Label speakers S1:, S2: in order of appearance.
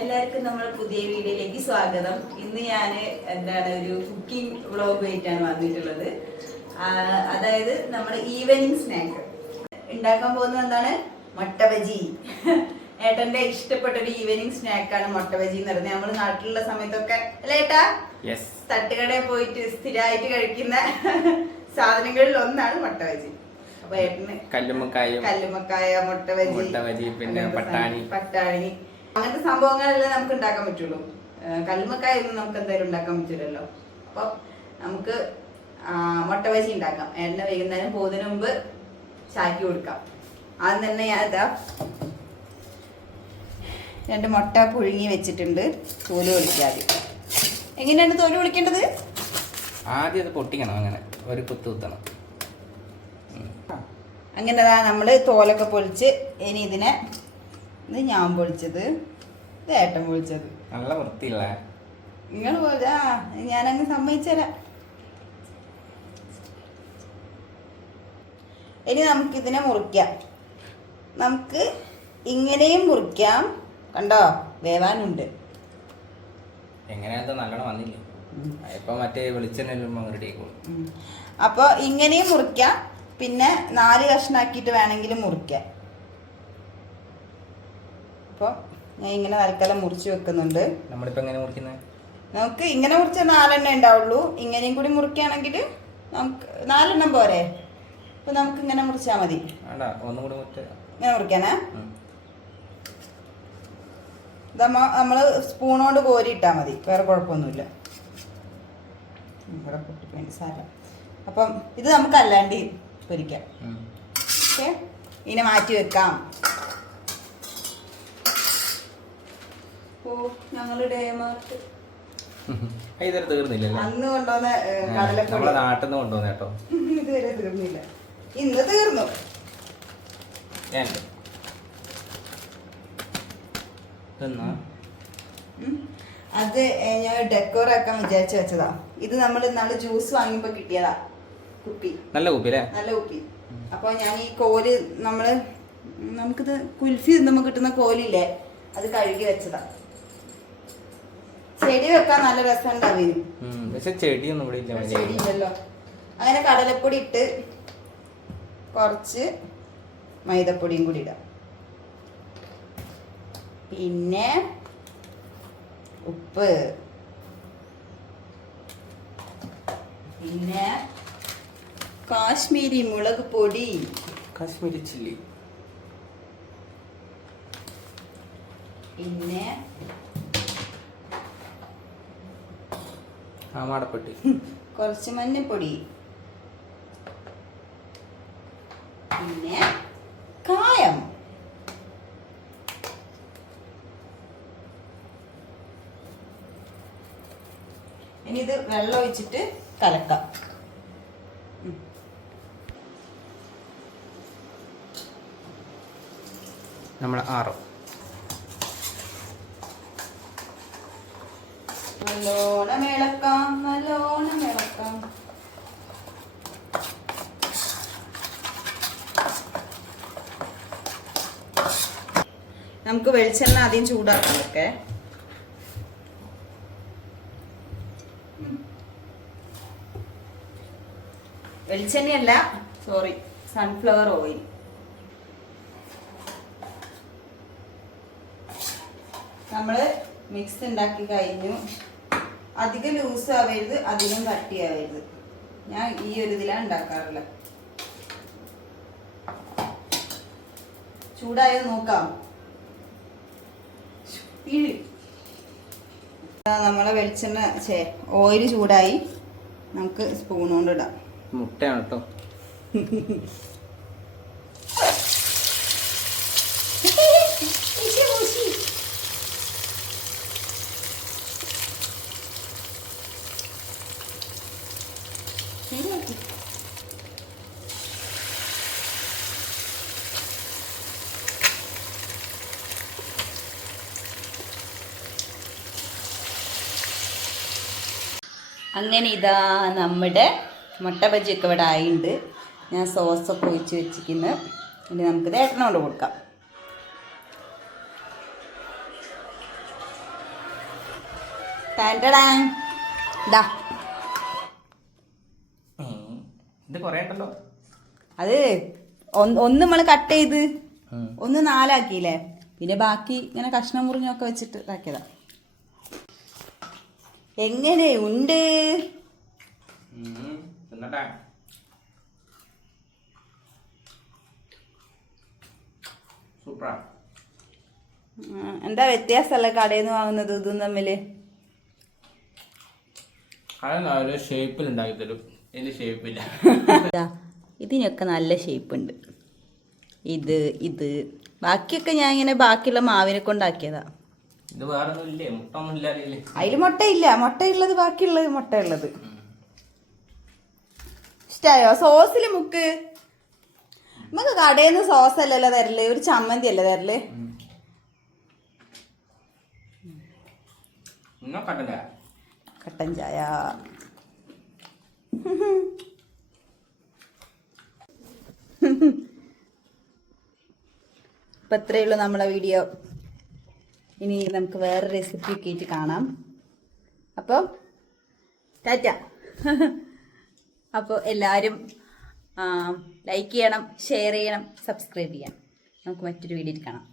S1: എല്ലാവർക്കും നമ്മുടെ പുതിയ വീഡിയോയിലേക്ക് സ്വാഗതം. ഇന്ന് ഞാൻ എന്താണ് ഒരു കുക്കിംഗ് വ്ളോഗ് ആയിട്ടാണ് വന്നിട്ടുള്ളത്. അതായത് നമ്മുടെ ഈവനിങ് സ്നാക്ക് ഉണ്ടാക്കാൻ പോകുന്നത് എന്താണ്? മുട്ട ബജി. ഏട്ടന്റെ ഇഷ്ടപ്പെട്ട ഒരു ഈവനിങ് സ്നാക്കാണ് മുട്ട ബജി എന്ന് പറയുന്നത്. നമ്മൾ നാട്ടിലുള്ള സമയത്തൊക്കെ അല്ലേ ഏട്ടാ? തട്ടുകടയിൽ പോയിട്ട് സ്ഥിരമായിട്ട് കഴിക്കുന്ന സാധനങ്ങളിൽ ഒന്നാണ് മുട്ട ബജി. അപ്പൊ ഏട്ടന്
S2: കല്ലുമ്മക്കായ
S1: കല്ലുമക്കായ മുട്ട ബജി
S2: മുട്ട ബജി, പിന്നെ പട്ടാണി.
S1: പട്ടാണി. അങ്ങനത്തെ സംഭവങ്ങളെല്ലാം നമുക്ക് ഉണ്ടാക്കാൻ പറ്റുള്ളൂ. കല്ലുമക്കായൊന്നും ഒന്നും നമുക്ക് എന്തായാലും ഉണ്ടാക്കാൻ പറ്റില്ലല്ലോ. അപ്പൊ നമുക്ക് മുട്ട ബജി ഉണ്ടാക്കാം. എണ്ണ വൈകുന്നേരം പോകുന്നതിന് മുമ്പ് ചാക്കി കൊടുക്കാം. ആദ്യം തന്നെ ഞാൻ ഇതാ രണ്ട് മുട്ട പുഴുങ്ങി വെച്ചിട്ടുണ്ട്. തോൽ പൊളിക്കാതെ എങ്ങനെയാണ് തോൽ പൊളിക്കേണ്ടത്
S2: ആദ്യം അത് പൊട്ടിക്കണം അങ്ങനെ. ഒരു കുത്ത് കുത്തണം.
S1: അങ്ങനെ നമ്മൾ നമ്മൾ തോലൊക്കെ പൊളിച്ച് ഇനി ഇതിനെ ഇത് ഞാൻ പൊളിച്ചത്. ഇത് ഏട്ടൻ പൊളിച്ചത്.
S2: നല്ല വൃത്തിയുള്ള
S1: നിങ്ങൾ പോലെ ആ ഞാനങ്ങ് സമ്മതിച്ചരാ. ഇനി നമുക്കിതിനെ മുറിക്കാം. നമുക്ക് ഇങ്ങനെയും മുറിക്കാം. കണ്ടോ? വേവാനുണ്ട്.
S2: എങ്ങനെയാ നല്ലോണം വന്നില്ലേ? ഇപ്പൊ മറ്റേ വെളിച്ചെണ്ണ റെഡി
S1: അപ്പോൾ ഇങ്ങനെയും മുറിക്കാം. പിന്നെ നാല് കഷ്ണാക്കിയിട്ട് വേണമെങ്കിലും മുറിക്കാം. അപ്പോൾ ഞാൻ ഇങ്ങനെ തൽക്കാലം മുറിച്ച് വെക്കുന്നുണ്ട്.
S2: നമ്മളിപ്പോ എങ്ങനെ മുറിക്കുന്നത്
S1: നമുക്ക് ഇങ്ങനെ മുറിച്ച നാലെണ്ണം ഉണ്ടാവുള്ളൂ. ഇങ്ങനെയും കൂടി മുറിക്കുകയാണെങ്കിൽ നമുക്ക് നാലെണ്ണം പോരെ? അപ്പോൾ നമുക്ക് ഇങ്ങനെ മുറിച്ചാൽ മതി.
S2: ഒന്നും കൂടി
S1: ഇങ്ങനെ മുറിക്കാനാ? ഇതമ്മ നമ്മൾ സ്പൂൺ കോരി കോരിയിട്ടാൽ മതി. വേറെ കുഴപ്പമൊന്നുമില്ല. ഉം, ഇവിടെ പൊട്ടിപ്പോയി സാരം അപ്പം ഇത് നമുക്ക് അല്ലാണ്ട് പൊരിക്കാം. ഓക്കെ? ഇതിനെ മാറ്റി വെക്കാം. ഓ ഞങ്ങൾ ഡേമാർട്ട്
S2: ഇതുവരെ തീർന്നില്ലല്ലോ?
S1: അന്ന് കൊണ്ടുവന്ന ഏ,
S2: നമ്മളെ നാട്ടിൽ നിന്ന് കൊണ്ടുവന്ന കേട്ടോ.
S1: ഇതുവരെ തീർന്നില്ല. ഇന്ന് തീർന്നു.
S2: ഞാൻ എന്നാ
S1: ഉം. അത് ഞാൻ ഡെക്കോർ ആക്കാൻ വിചാരിച്ചു വെച്ചതാ. ഇത് നമ്മൾ ഇന്നാൾ ജ്യൂസ് വാങ്ങിയപ്പോ കിട്ടിയതാ കുപ്പി.
S2: നല്ല കുപ്പി അല്ലേ?
S1: നല്ല കുപ്പി. അപ്പൊ ഞാൻ ഈ കോൽ നമ്മൾ നമുക്കിത് കുൽഫി നമുക്ക് കിട്ടുന്ന കോലില്ലേ അത് കഴുകി വെച്ചതാ. ചെടി വെക്കാൻ നല്ല രസം ഉണ്ടാവും
S2: പക്ഷെ ചെടിയൊന്നും ഇവിടെ ഇല്ല.
S1: ചെടിയില്ലല്ലോ അങ്ങനെ കടലപ്പൊടി ഇട്ട് കുറച്ച് മൈദപ്പൊടിയും കൂടി ഇടാം. പിന്നെ ഉപ്പ്. പിന്നെ കാശ്മീരി മുളക് പൊടി.
S2: കാശ്മീരി ചില്ലി.
S1: പിന്നെ
S2: ആമാടപ്പെട്ടി
S1: കുറച്ച് മഞ്ഞപ്പൊടി. പിന്നെ കായം. ഇനി ഇത് വെള്ളം ഒഴിച്ചിട്ട് കലക്കാം.
S2: നമ്മൾ ആറോ.
S1: നല്ലോണം ഇളക്കാം നല്ലോണം ഇളക്കാം. നമുക്ക് വെളിച്ചെണ്ണ ആദ്യം ചൂടാക്കാം ഒക്കെ വെളിച്ചെണ്ണയല്ല സോറി സൺഫ്ലവർ ഓയിൽ നമ്മൾ മിക്സ് ഉണ്ടാക്കി കഴിഞ്ഞു. അധികം ലൂസ് ആവരുത് അധികം കട്ടിയാവരുത്. ഞാൻ ഈ ഒരു ഇതിലാണ് ഉണ്ടാക്കാറുള്ളത്. ചൂടായത് നോക്കാം. നമ്മളെ വെളിച്ചെണ്ണ ചേ ഓയിൽ ചൂടായി നമുക്ക് സ്പൂൺ കൊണ്ട് ഇടാം.
S2: മുട്ടയാണ് കേട്ടോ
S1: അങ്ങനെ ഇതാ നമ്മുടെ മുട്ട ബജിയൊക്കെ ഇവിടെ ആയിട്ടുണ്ട് ഞാൻ സോസൊക്കെ ഒഴിച്ച് വെച്ചിരിക്കുന്നു. ഇനി നമുക്കിത് ഏട്ടനോട് കൊടുക്കാം. ടാന്റടാ
S2: ഇതാ ഇത് കൊറേ ഉണ്ടല്ലോ.
S1: അത് ഒന്ന് നമ്മൾ നമ്മൾ കട്ട് ചെയ്ത് ഒന്ന് നാലാക്കിയില്ലേ? പിന്നെ ബാക്കി ഇങ്ങനെ കഷ്ണം മുറിഞ്ഞൊക്കെ വെച്ചിട്ട് ഇതാക്കിയതാ. എങ്ങനെ ഉണ്ട്?
S2: ഉം. തിന്നട്ടെ. സൂപ്പറാ.
S1: എന്താ വ്യത്യാസമല്ല കടയിൽ നിന്ന് വാങ്ങുന്നത് ഇതും
S2: തമ്മിൽ? ഷേപ്പിൽ ഉണ്ടാക്കി തരും. ഷേപ്പില്ല
S1: ഇതിനൊക്കെ നല്ല ഷേപ്പ് ഉണ്ട്. ഇത് ഇത്. ബാക്കിയൊക്കെ ഞാൻ ഇങ്ങനെ ബാക്കിയുള്ള മാവിനെ കൊണ്ടാക്കിയതാ.
S2: ഇത് ഇല്ലേ മുട്ട ഒന്നും ഇല്ലാതെ
S1: അതിൽ മുട്ടയില്ല. മുട്ടയുള്ളത് ബാക്കിയുള്ളത് മുട്ടയുള്ളത്. ഇഷ്ടായോ? സോസിൽ മുക്ക്. നമുക്ക് കടയിൽ നിന്ന് സോസ് അല്ലല്ലോ തരൽ. ഒരു ചമ്മന്തി അല്ലേ
S2: തരൽ?
S1: കട്ടൻ ചായ? ഇപ്പൊ ഇത്രയുള്ളൂ നമ്മളെ വീഡിയോ. ഇനി നമുക്ക് വേറെ റെസിപ്പി ഒക്കെ കാണാം. അപ്പോൾ ടാറ്റ. അപ്പോൾ എല്ലാവരും ലൈക്ക് ചെയ്യണം ഷെയർ ചെയ്യണം സബ്സ്ക്രൈബ് ചെയ്യണം നമുക്ക് മറ്റൊരു വീഡിയോയിൽ കാണാം.